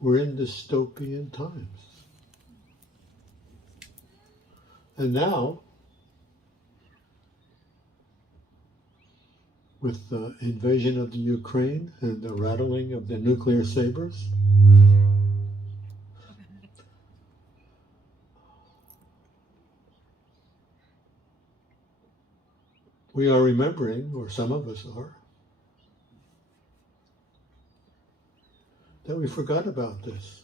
We're in dystopian times. And now, with the invasion of the Ukraine and the rattling of the nuclear sabers, we are remembering, or some of us are, that we forgot about this.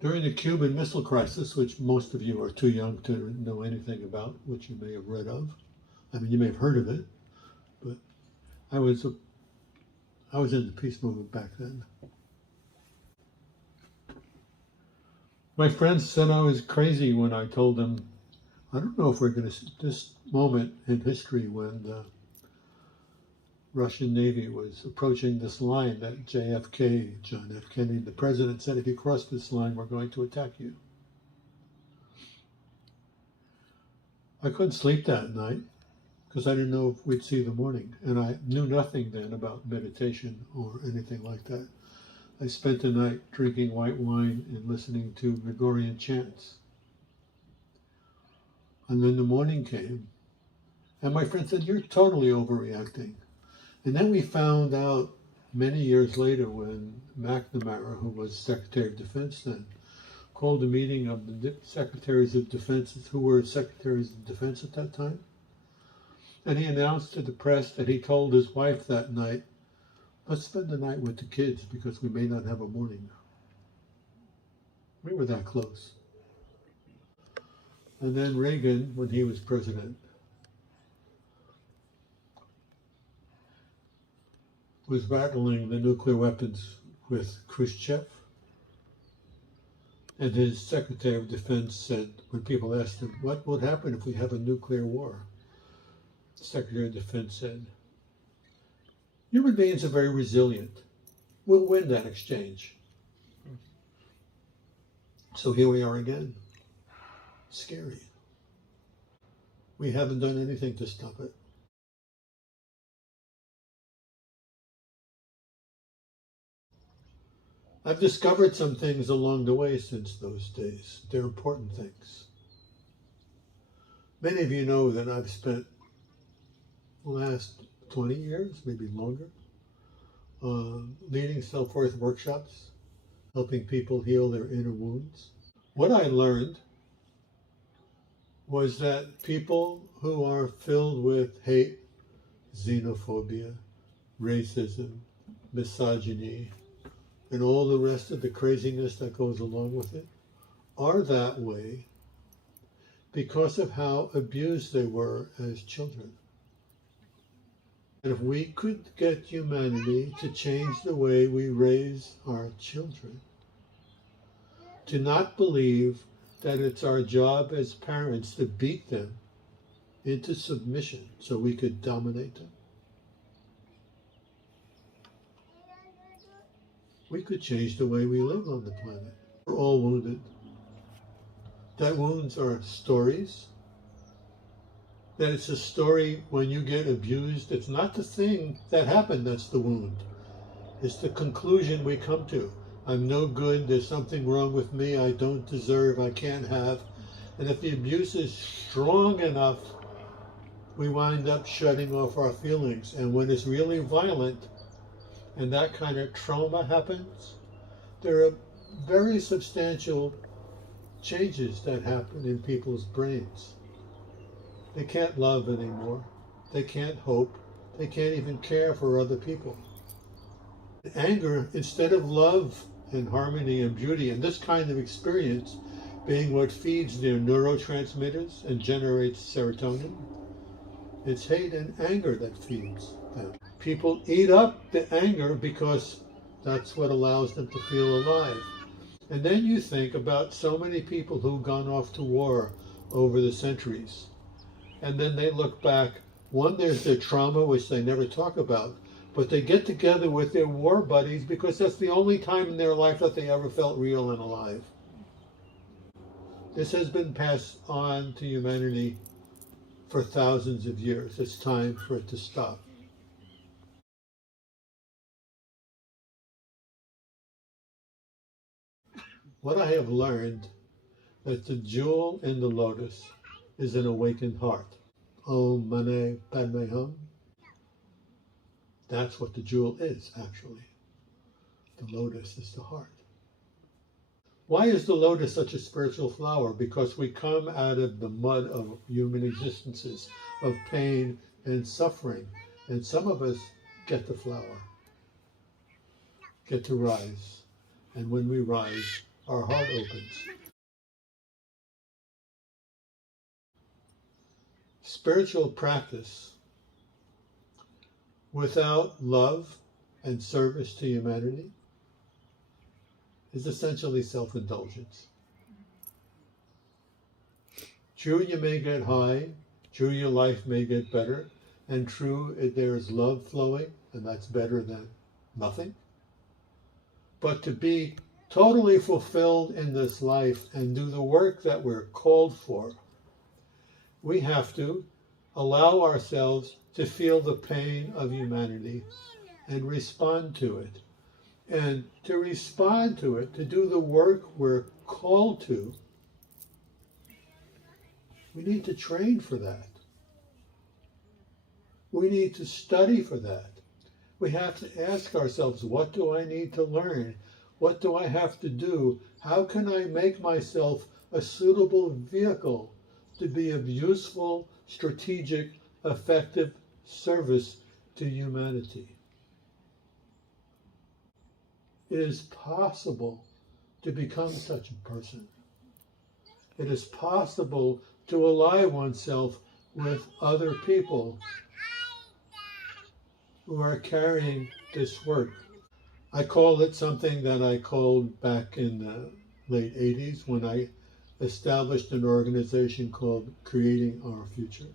During the Cuban Missile Crisis, which most of you are too young to know anything about, which you may have read of. I mean, you may have heard of it, but I was in the peace movement back then. My friends said I was crazy when I told them, I don't know if we're going to see this moment in history when the Russian Navy was approaching this line that JFK, John F. Kennedy, the president, said, if you cross this line, we're going to attack you. I couldn't sleep that night because I didn't know if we'd see the morning. And I knew nothing then about meditation or anything like that. I spent the night drinking white wine and listening to Gregorian chants. And then the morning came, and my friend said, you're totally overreacting. And then we found out many years later when McNamara, who was Secretary of Defense then, called a meeting of the Secretaries of Defense, who were Secretaries of Defense at that time. And he announced to the press that he told his wife that night, let's spend the night with the kids because we may not have a morning. We were that close. And then Reagan, when he was president, was battling the nuclear weapons with Khrushchev. And his Secretary of Defense said, when people asked him, what would happen if we have a nuclear war? The Secretary of Defense said, human beings are very resilient. We'll win that exchange. So here we are again. Scary. We haven't done anything to stop it. I've discovered some things along the way since those days. They're important things. Many of you know that I've spent the last 20 years, maybe longer, leading self-worth workshops, helping people heal their inner wounds. What I learned was that people who are filled with hate, xenophobia, racism, misogyny, and all the rest of the craziness that goes along with it, are that way because of how abused they were as children. And if we could get humanity to change the way we raise our children, to not believe that it's our job as parents to beat them into submission so we could dominate them, we could change the way we live on the planet. We're all wounded. That wounds are stories. That it's a story when you get abused. It's not the thing that happened that's the wound. It's the conclusion we come to. I'm no good, there's something wrong with me, I don't deserve, I can't have. And if the abuse is strong enough, we wind up shutting off our feelings. And when it's really violent, and that kind of trauma happens, there are very substantial changes that happen in people's brains. They can't love anymore. They can't hope. They can't even care for other people. Anger, instead of love and harmony and beauty, and this kind of experience being what feeds their neurotransmitters and generates serotonin, it's hate and anger that feeds them. People eat up the anger because that's what allows them to feel alive. And then you think about so many people who've gone off to war over the centuries. And then they look back. One, there's their trauma, which they never talk about. But they get together with their war buddies because that's the only time in their life that they ever felt real and alive. This has been passed on to humanity for thousands of years. It's time for it to stop. What I have learned that the jewel in the lotus is an awakened heart. Om Mane Padme Hum. That's what the jewel is, actually. The lotus is the heart. Why is the lotus such a spiritual flower? Because we come out of the mud of human existences, of pain and suffering. And some of us get the flower, get to rise. And when we rise, our heart opens. Spiritual practice without love and service to humanity is essentially self-indulgence. True, you may get high, true, your life may get better, and true, there is love flowing, and that's better than nothing. But to be totally fulfilled in this life and do the work that we're called for, we have to allow ourselves to feel the pain of humanity and respond to it. And to respond to it, to do the work we're called to, we need to train for that. We need to study for that. We have to ask ourselves, what do I need to learn? What do I have to do? How can I make myself a suitable vehicle to be of useful, strategic, effective service to humanity? It is possible to become such a person. It is possible to ally oneself with other people who are carrying this work. I call it something that I called back in the late 80s when I established an organization called Creating Our Future.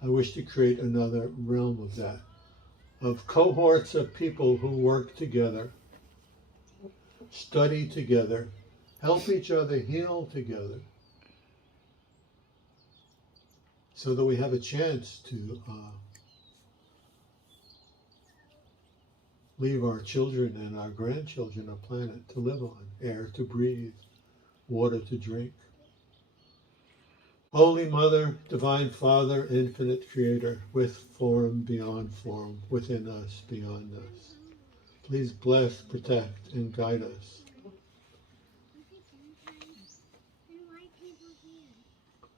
I wish to create another realm of that, of cohorts of people who work together, study together, help each other heal together, so that we have a chance to leave our children and our grandchildren a planet to live on, air to breathe, water to drink. Holy Mother, Divine Father, Infinite Creator, with form beyond form, within us, beyond us, please bless, protect, and guide us.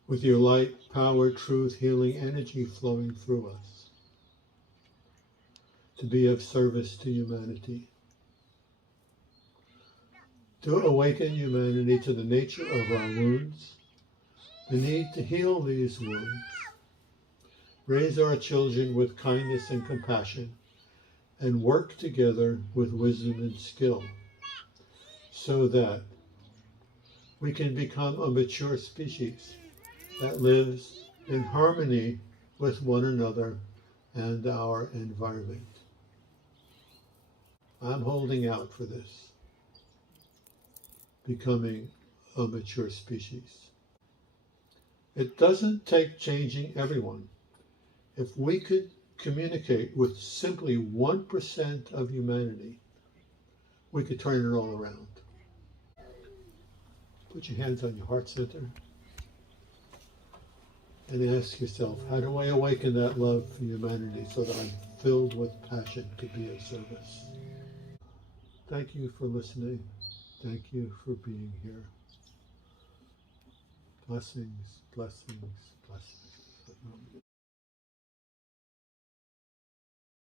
With your light, power, truth, healing energy flowing through us, to be of service to humanity, to awaken humanity to the nature of our wounds, the need to heal these wounds, raise our children with kindness and compassion, and work together with wisdom and skill, so that we can become a mature species that lives in harmony with one another and our environment. I'm holding out for this, becoming a mature species. It doesn't take changing everyone. If we could communicate with simply 1% of humanity, we could turn it all around. Put your hands on your heart center and ask yourself, how do I awaken that love for humanity so that I'm filled with passion to be of service? Thank you for listening. Thank you for being here. Blessings, blessings, blessings.